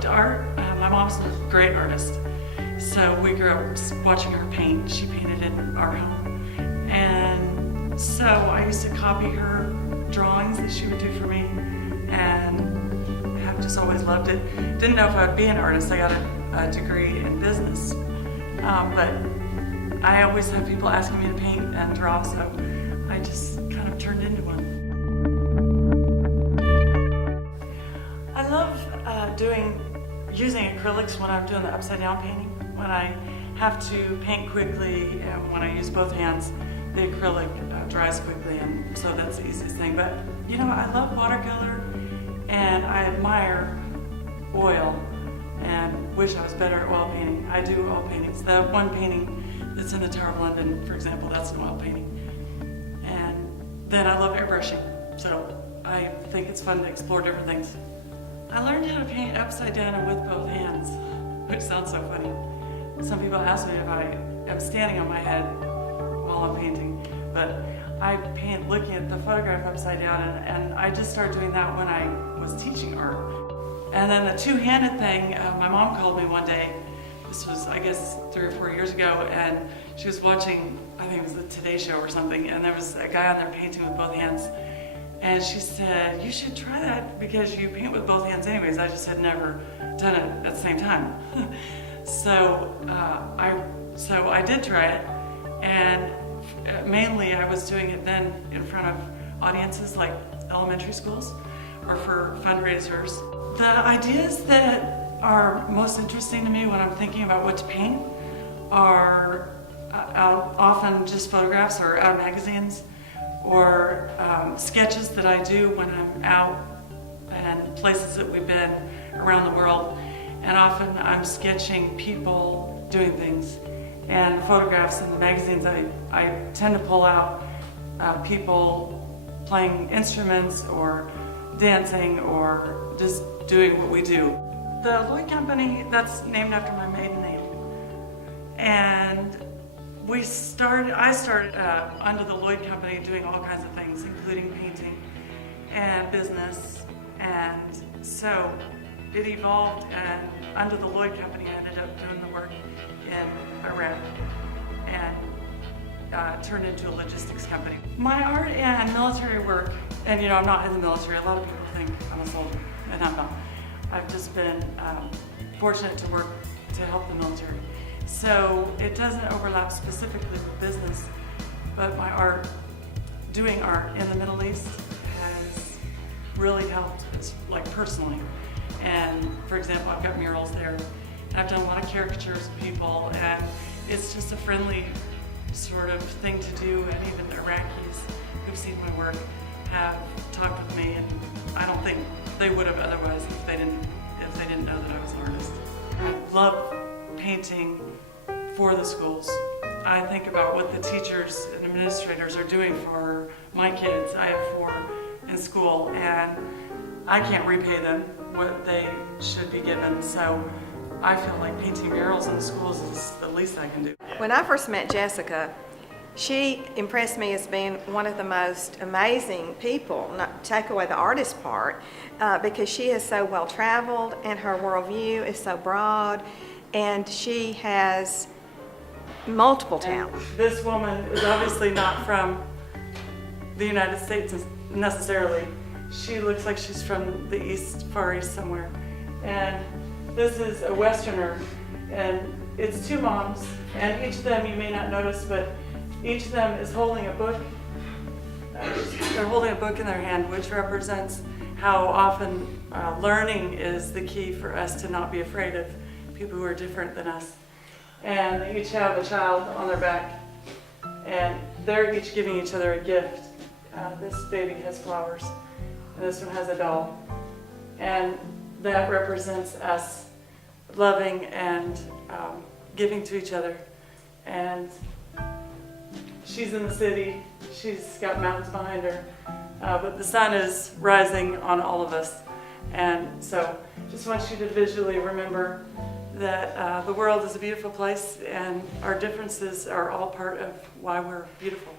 loved art. My mom's a great artist. So we grew up watching her paint. She painted in our home. And so I used to copy her drawings that she would do for me, and have just always loved it. Didn't know if I would be an artist. I got a degree in business. But I always have people asking me to paint and draw, so I just kind of turned into one. I love using acrylics when I'm doing the upside down painting. When I have to paint quickly and when I use both hands, the acrylic dries quickly, and so that's the easiest thing. But you know, I love watercolor and I admire oil and wish I was better at oil painting. I do oil paintings. The one painting that's in the Tower of London, for example, that's an oil painting. And then I love airbrushing, so I think it's fun to explore different things. I learned how to paint upside down and with both hands, which sounds so funny. Some people ask me if I am standing on my head while I'm painting, but I paint looking at the photograph upside down, and I just started doing that when I was teaching art. And then the two-handed thing, my mom called me one day. This was, I guess, 3 or 4 years ago, and she was watching, I think it was the Today Show or something, and there was a guy on there painting with both hands. And she said, you should try that because you paint with both hands anyways. I just had never done it at the same time. So I did try it, and mainly I was doing it then in front of audiences like elementary schools or for fundraisers. The ideas that are most interesting to me when I'm thinking about what to paint are often just photographs or out of magazines, or sketches that I do when I'm out and places that we've been around the world. And often I'm sketching people doing things, and photographs in the magazines I tend to pull out people playing instruments or dancing or just doing what we do. The Lloyd Company, that's named after my maiden name. And I started under the Lloyd Company doing all kinds of things, including painting and business. And so it evolved, and under the Lloyd Company I ended up doing the work in Iraq and turned into a logistics company. My art and military work, and you know, I'm not in the military. A lot of people think I'm a soldier, and I'm not. I've just been fortunate to work to help the military. So it doesn't overlap specifically with business, but my art, doing art in the Middle East has really helped, like personally. And for example, I've got murals there, and I've done a lot of caricatures of people, and it's just a friendly sort of thing to do. And even Iraqis who've seen my work have talked with me, and I don't think they would have otherwise if they didn't know that I was an artist. I love painting for the schools. I think about what the teachers and administrators are doing for my kids. I have 4 in school, and I can't repay them what they should be given, so I feel like painting murals in the schools is the least I can do. When I first met Jessica, she impressed me as being one of the most amazing people, not take away the artist part, because she is so well traveled and her worldview is so broad, and she has multiple talents. This woman is obviously not from the United States necessarily. She looks like she's from the East, Far East somewhere. And this is a Westerner, and it's 2 moms, and each of them, you may not notice, but each of them is holding a book. They're holding a book in their hand, which represents how often learning is the key for us to not be afraid of people who are different than us. And they each have a child on their back, and they're each giving each other a gift. This baby has flowers, and this one has a doll. And that represents us loving and giving to each other. And she's in the city, she's got mountains behind her, but the sun is rising on all of us. And so just want you to visually remember that the world is a beautiful place, and our differences are all part of why we're beautiful.